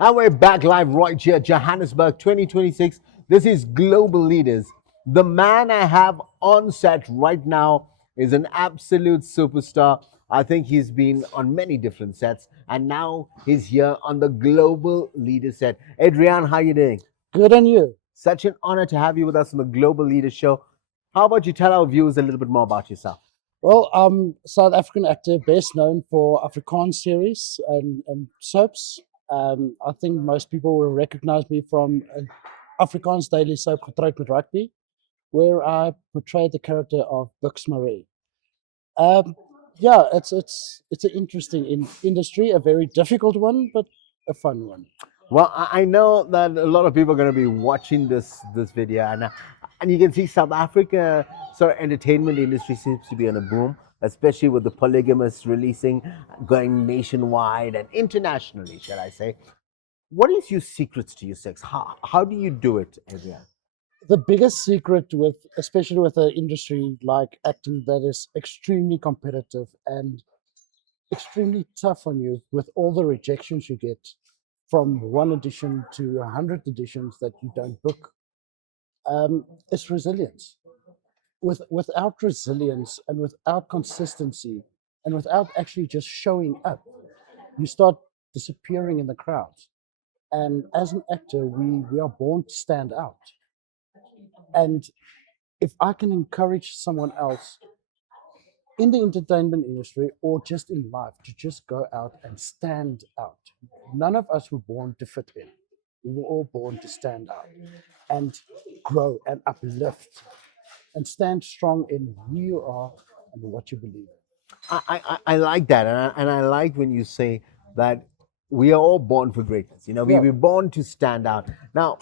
And we're back live right here, Johannesburg 2026. This is Global Leaders. The man I have on set right now is an absolute superstar. I think he's been on many different sets, and now he's here on the Global Leaders set. Adriaan, how you doing? Good on you. Such an honor to have you with us on the Global Leaders Show. How about you tell our viewers a little bit more about yourself? Well, I'm South African actor, best known for Afrikaans series and soaps. I think most people will recognize me from Afrikaans daily soap Getrouwd met Rugby, where I portrayed the character of Bux Marie. Um, yeah, it's an interesting industry, a very difficult one, but a fun one. Well, I know that a lot of people are going to be watching this video, and you can see South Africa sort of entertainment industry seems to be on a boom, especially with the polygamous releasing, going nationwide and internationally, shall I say? What is your secrets to your sex? How do you do it, Adrian? The biggest secret with, especially with an industry like acting that is extremely competitive and extremely tough on you with all the rejections you get from one edition to 100 editions that you don't book, is resilience. Without resilience and without consistency and without actually just showing up, you start disappearing in the crowd. And as an actor, we are born to stand out. And if I can encourage someone else in the entertainment industry or just in life to just go out and stand out. None of us were born to fit in. We were all born to stand out and grow and uplift and stand strong in who you are and what you believe in. I like that, and I like when you say that we are all born for greatness. You know, we Yeah, were born to stand out. Now,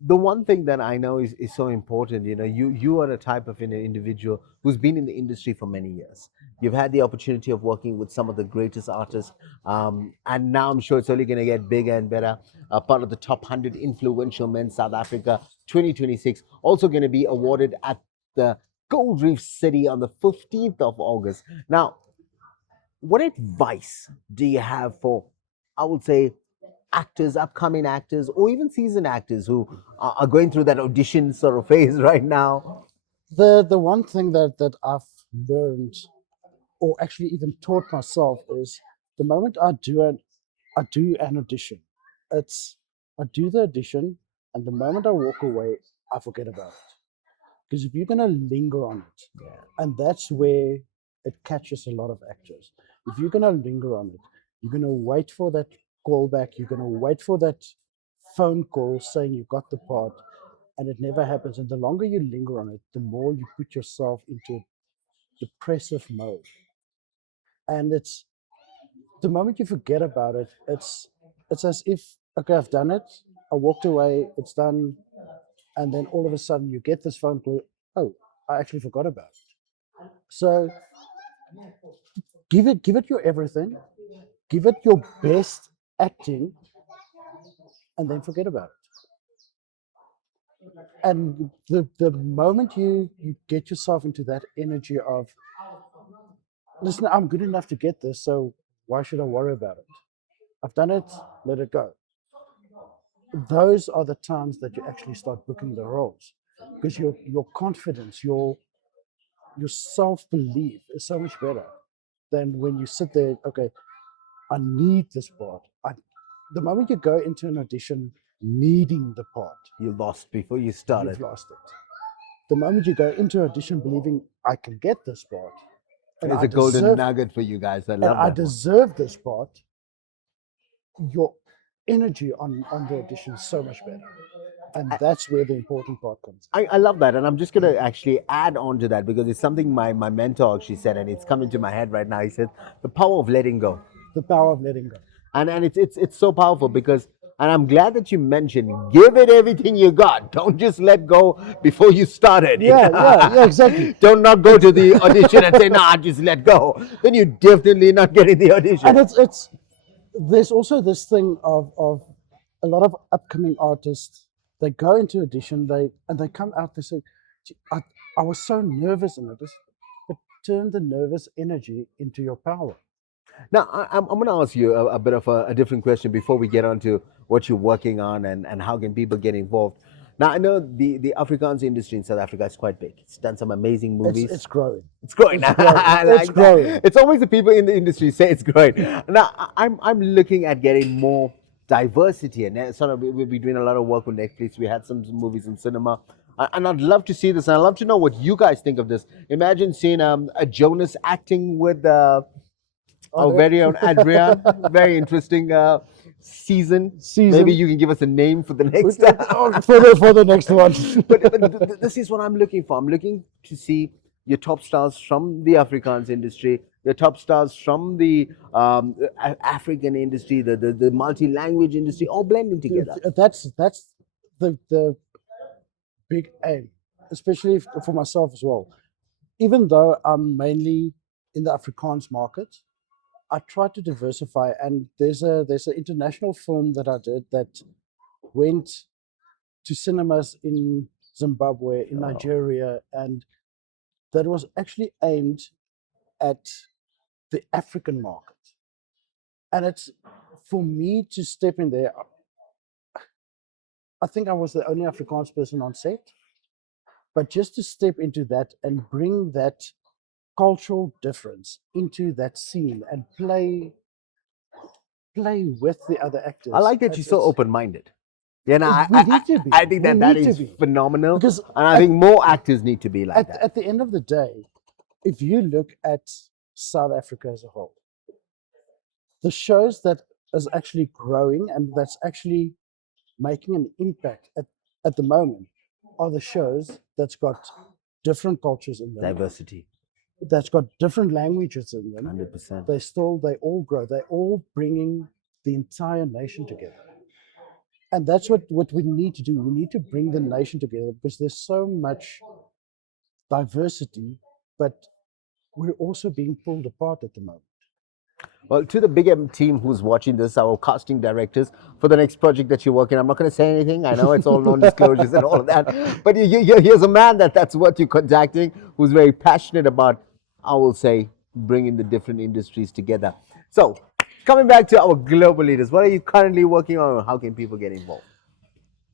the one thing that I know is so important, you know, you are the type of individual who's been in the industry for many years. You've had the opportunity of working with some of the greatest artists, and now I'm sure it's only going to get bigger and better. Part of the top 100 influential men, South Africa 2026, also going to be awarded at the Gold Reef City on the 15th of August. Now, what advice do you have for, I would say, actors, upcoming actors, or even seasoned actors who are going through that audition sort of phase right now? the one thing that I've learned or actually even taught myself is the moment I do an audition, it's I do the audition, and the moment I walk away, I forget about it. Because if you're gonna linger on it, and that's where it catches a lot of actors. If you're gonna linger on it, you're gonna wait for that call back, you're gonna wait for that phone call saying you got the part, and it never happens. And the longer you linger on it, the more you put yourself into depressive mode. And it's the moment you forget about it, it's as if, okay, I've done it, I walked away, it's done, and then all of a sudden you get this phone call. Oh, I actually forgot about it. So give it your everything, give it your best acting, and then forget about it. And the moment you get yourself into that energy of, listen, I'm good enough to get this, so why should I worry about it? I've done it, let it go. Those are the times that you actually start booking the roles, because your confidence, your self belief is so much better than when you sit there. Okay, I need this part. The moment you go into an audition needing the part, You lost before you you've started. lost it. The moment you go into an audition believing I can get this part and It's I a golden deserve nugget for you guys. I and love I that one. deserve this part, your energy on the audition is so much better. And that's where the important part comes in. I love that, and I'm just gonna actually add on to that because it's something my mentor actually said, and it's coming to my head right now. He said the power of letting go. The power of letting go. And it's so powerful because, and I'm glad that you mentioned, give it everything you got. Don't just let go before you started. Yeah, yeah, yeah, exactly. Don't not go It's to the audition and say nah, just let go. Then you're definitely not getting the and audition. it's there's also this thing of a lot of upcoming artists. They go into audition, they come out, they say, "Gee, I was so nervous in it." But turn the nervous energy into your power. Now, I'm going to ask you a bit of a different question before we get on to what you're working on and how can people get involved. Now, I know the Afrikaans industry in South Africa is quite big. It's done some amazing movies. It's growing. It's growing. It's growing. I It's like that. growing. It's always the people in the industry say it's growing. Now, I'm looking at getting more diversity, and sort of we'll be doing a lot of work with Netflix. We had some movies in cinema, and I'd love to see this. And I'd love to know what you guys think of this. Imagine seeing a Jonas acting with Oh, our very own Adriaan. Very interesting season. Maybe season you can give us a name for the next. for the next one. But this is what I'm looking for. I'm looking to see your top stars from the Afrikaans industry, your top stars from the African industry, the multi-language industry, all blending together. That's the big aim, especially for myself as well. Even though I'm mainly in the Afrikaans market, I try to diversify. And there's an international film that I did that went to cinemas in Zimbabwe, in Oh, Nigeria, and that was actually aimed at the African market. And it's for me to step in there. I think I was the only Afrikaans person on set, but just to step into that and bring that cultural difference into that scene and play with the other I actors. like that you're so open-minded. Yeah, no, We need to be. I think We that need to is be. phenomenal, Because and I think more actors need to be like that. at the end of the day, if you look at South Africa as a whole, the shows that is actually growing and that's actually making an impact at the moment are the shows that's got different cultures in them, Diversity, that's got different languages in them. 100%. They all grow. They're all bringing the entire nation together. And that's what we need to do. We need to bring the nation together because there's so much diversity, but we're also being pulled apart at the moment. Well, to the big M team who's watching this, our casting directors for the next project that you're working, I'm not going to say anything. I know it's all non-disclosures and all of that, but here's a man that's what you're contacting, who's very passionate about, I will say, bringing the different industries together. So, coming back to our global leaders, what are you currently working on, and how can people get involved?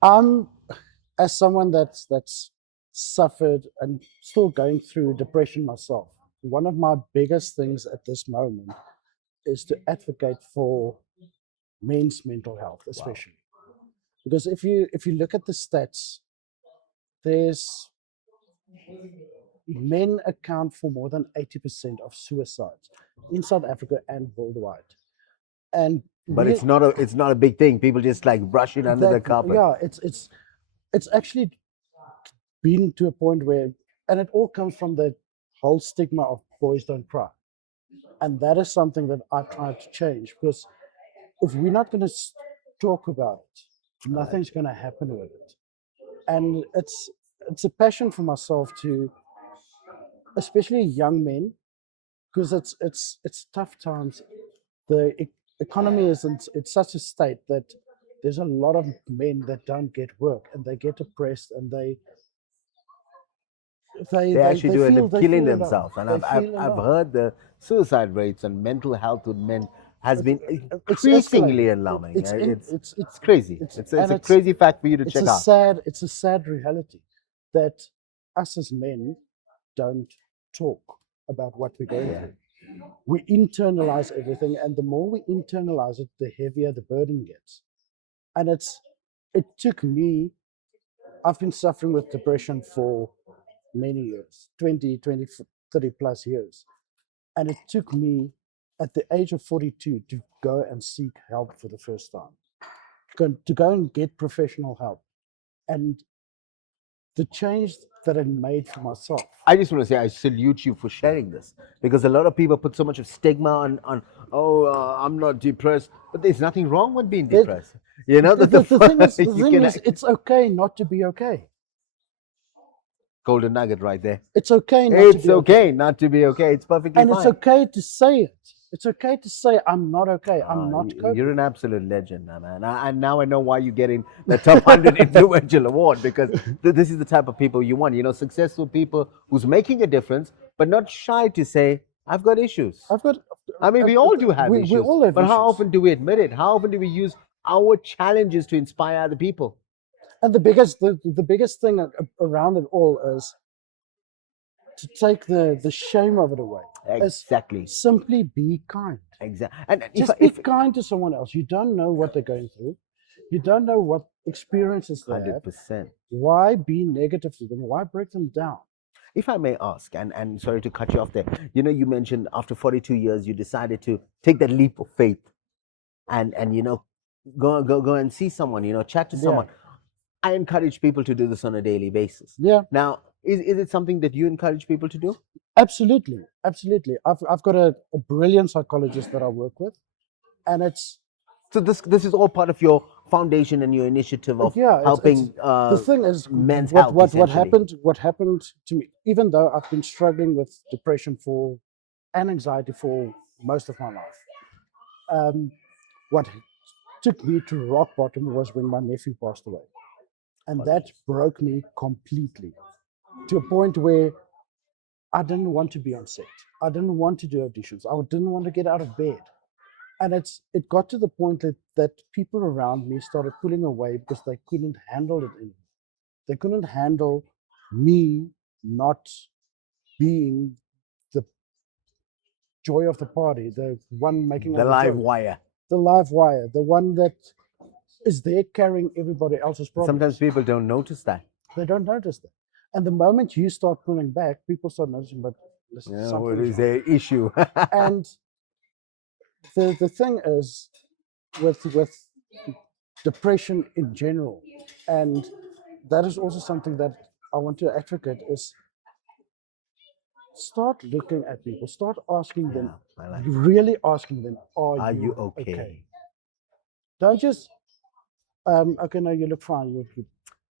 I'm as someone that's suffered and still going through depression myself. One of my biggest things at this moment is to advocate for men's mental health, Wow. especially because if you look at the stats, there's men account for more than 80% of suicides in South Africa and worldwide. And But we, it's not a big thing. People just like brush it under the that carpet. yeah, it's actually been to a point where, and it all comes from the whole stigma of boys don't cry, and that is something that I try to change because if we're not going to talk about it, Right. nothing's going to happen with it. And it's a passion for myself to, especially young men, because it's tough times. The economy is in it's such a state that there's a lot of men that don't get work and they get depressed and They actually do end up killing alone. themselves. And They I've feel I've alone. heard the suicide rates and mental health with men has been It's increasingly escalating. alarming. It's in, It's crazy. It's and a crazy fact for you to check out. it's a sad reality that us as men don't talk about what we're going Yeah. through. We internalize everything, and the more we internalize it, the heavier the burden gets. And it took me. I've been suffering with depression for many years, 20, 20, 30 plus years. And it took me at the age of 42 to go and seek help for the first time, to go and get professional help. And the change that I made for myself. I just want to say I salute you for sharing this because a lot of people put so much of stigma on oh, I'm not depressed, but there's nothing wrong with being It, depressed. You know that the you thing can is, it's okay not to be okay. golden nugget right there. It's okay not to It's be okay. okay not to be okay. It's perfectly And fine. it's okay to say it. It's okay to say, I'm not okay. I'm not You're coping. an absolute legend, man. And now I know why you're getting the top 100 influential award because this is the type of people you want. You know, successful people who's making a difference, but not shy to say, I've got issues. I've got. I mean, we all do have We issues, all have but how issues. often do we admit it? How often do we use our challenges to inspire other people? And the biggest thing around it all is to take the shame of it away. Is Exactly. simply be kind. Exactly. And Just be kind to someone else. You don't know what they're going through. You don't know what experiences they have. 100%. Why be negative to them? Why break them down? If I may ask, and sorry to cut you off there, you mentioned after 42 years you decided to take that leap of faith and go and see someone, chat to Yeah. someone. I encourage people to do this on a daily basis. Yeah. Now, is it something that you encourage people to do? Absolutely. Absolutely. I've got a brilliant psychologist that I work with, and it's So this is all part of your foundation and your initiative of yeah. helping The thing is, men's health. what Essentially. happened to me. Even though I've been struggling with depression and anxiety for most of my life, what took me to rock bottom was when my nephew passed away, and that broke me completely to a point where I didn't want to be on set. I didn't want to do auditions. I didn't want to get out of bed. And it got to the point that people around me started pulling away because they couldn't handle it anymore. They couldn't handle me not being the joy of the party, the one making The all the live jokes, wire. the live wire, the one that is there carrying everybody else's problems. Sometimes people don't notice that. They don't notice that. And the moment you start pulling back, people start noticing, but listen, What is the issue? and the thing is with depression in general, and that is also something that I want to advocate is start looking at people, start asking them, I like really asking them, Are you okay? okay? Don't just okay, no, you look fine,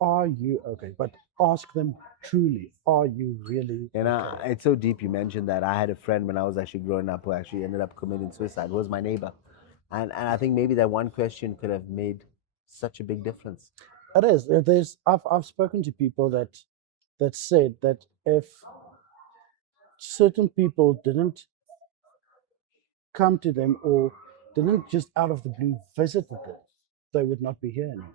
are you okay? But ask them truly, are you really okay? It's so deep you mentioned that. I had a friend when I was actually growing up who actually ended up committing suicide. It was my neighbor. And I think maybe that one question could have made such a big difference. It is. I've spoken to people that said that if certain people didn't come to them or didn't just out of the blue visit them, they would not be here anymore.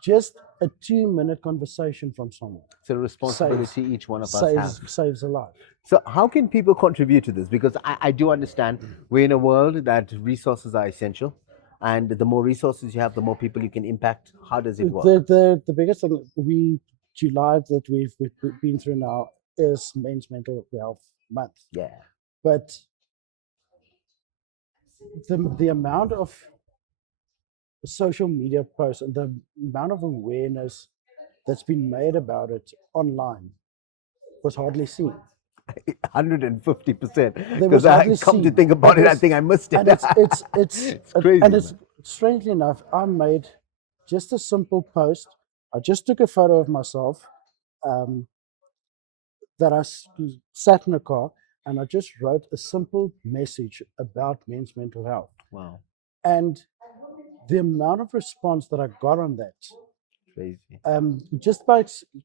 Just a 2-minute conversation from someone. It's a responsibility each one of us has. Saves a life. So how can people contribute to this? Because I do understand we're in a world that resources are essential. And the more resources you have, the more people you can impact. How does it work? The biggest thing July that we've been through now is Men's Mental Health Month. Yeah. But the amount of social media posts and the amount of awareness that's been made about it online was hardly seen. 150%. There was Because I hardly come to seen. think about it, I think I missed it. And it's crazy. and it's strangely enough, I made just a simple post. I just took a photo of myself that I sat in a car, and I just wrote a simple message about men's mental health. Wow. And the amount of response that I got on that, Crazy. just by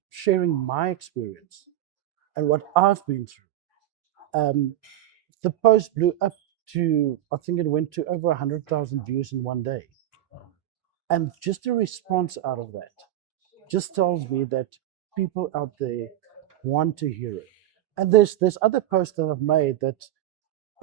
sharing my experience and what I've been through, the post blew up to, I think it went to over 100,000 views in one day. And just a response out of that just tells me that people out there want to hear it. And there's other posts that I've made that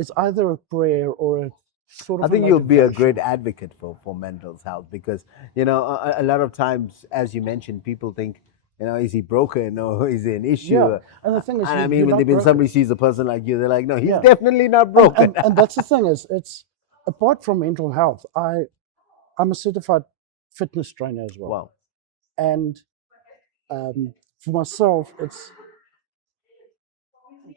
it's either a prayer or a sort of I think you'll be a great advocate for mental health because, a lot of times, as you mentioned, people think, is he broken or is it an issue? Yeah. And the thing is, and I mean, when somebody sees a person like you, they're like, no, he's Yeah. definitely not broken. And that's the thing is, it's apart from mental health, I'm a certified fitness trainer as well. Wow. And for myself, it's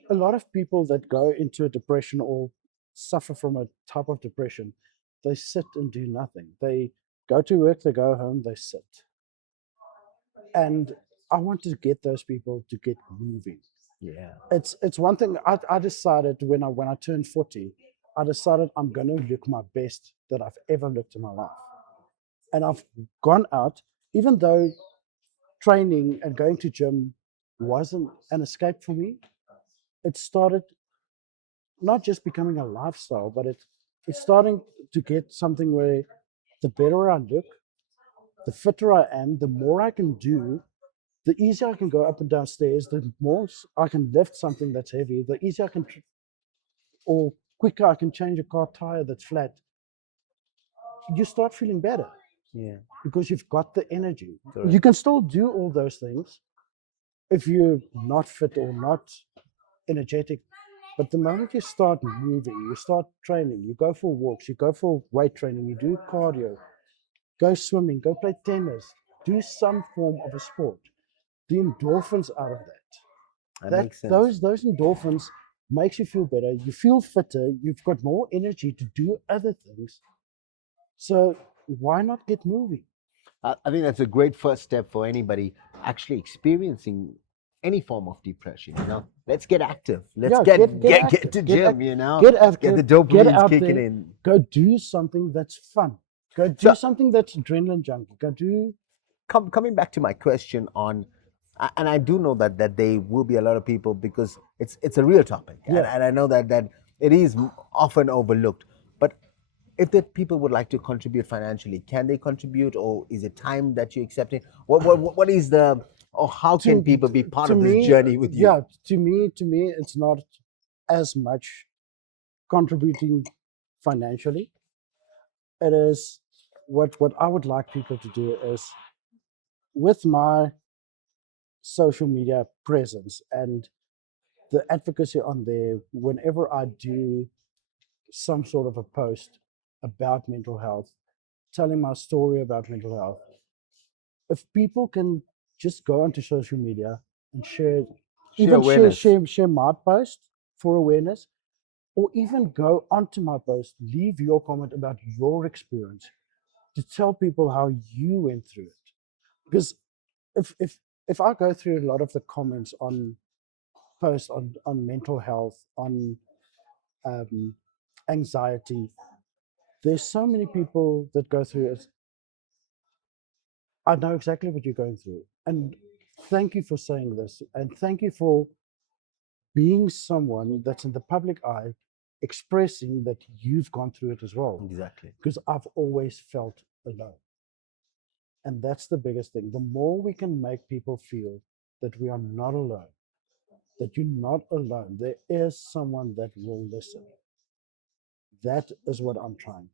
a lot of people that go into a depression or suffer from a type of depression, they sit and do nothing. They go to work, they go home, they sit. And I want to get those people to get moving. Yeah. It's one thing I decided when I turned 40, I decided I'm going to look my best that I've ever looked in my life. And I've gone out, even though training and going to gym wasn't an escape for me, it started not just becoming a lifestyle, but it's starting to get something where the better I look, the fitter I am, the more I can do, the easier I can go up and down stairs, the more I can lift something that's heavy, the easier I can, or quicker I can change a car tire that's flat. You start feeling better Yeah. because you've got the energy. Correct. You can still do all those things if you're not fit or not energetic. But the moment you start moving, you start training, you go for walks, you go for weight training, you do cardio, go swimming, go play tennis, do some form of a sport. The endorphins out of That that makes sense. those endorphins makes you feel better. You feel fitter. You've got more energy to do other things. So why not get moving? I think that's a great first step for anybody actually experiencing any form of depression. Let's get active. Let's Yeah, get active, to get gym. get Get active, the get dopamines out kicking there, in. go do something that's fun. Go do So something that's adrenaline junkie. Go do coming back to my question on, and I do know that there will be a lot of people because it's a real topic, Yeah. and I know that it is often overlooked. But if the people would like to contribute financially, can they contribute, or is it time that you're accepting? What is the, or how can people be part to of this me, journey with you? yeah, to me, it's not as much contributing financially. It is what I would like people to do is with my social media presence and the advocacy on there, whenever I do some sort of a post about mental health, telling my story about mental health, if people can just go onto social media and share, Share even awareness. share my post for awareness, or even go onto my post, leave your comment about your experience to tell people how you went through it. Because if I go through a lot of the comments on posts on mental health, on um, anxiety, there's so many people that go through it. I know exactly what you're going through. And thank you for saying this. And thank you for being someone that's in the public eye, expressing that you've gone through it as well. Exactly. Because I've always felt alone. And that's the biggest thing. The more we can make people feel that we are not alone, that you're not alone, there is someone that will listen. That is what I'm trying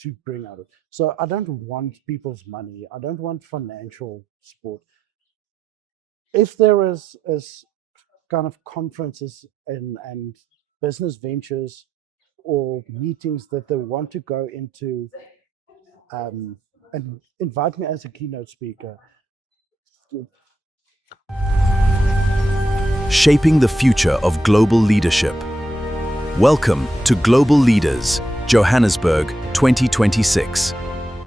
to bring out of. So I don't want people's money. I don't want financial support. If there is kind of conferences and business ventures or meetings that they want to go into and invite me as a keynote speaker. Shaping the future of global leadership. Welcome to Global Leaders, Johannesburg 2026.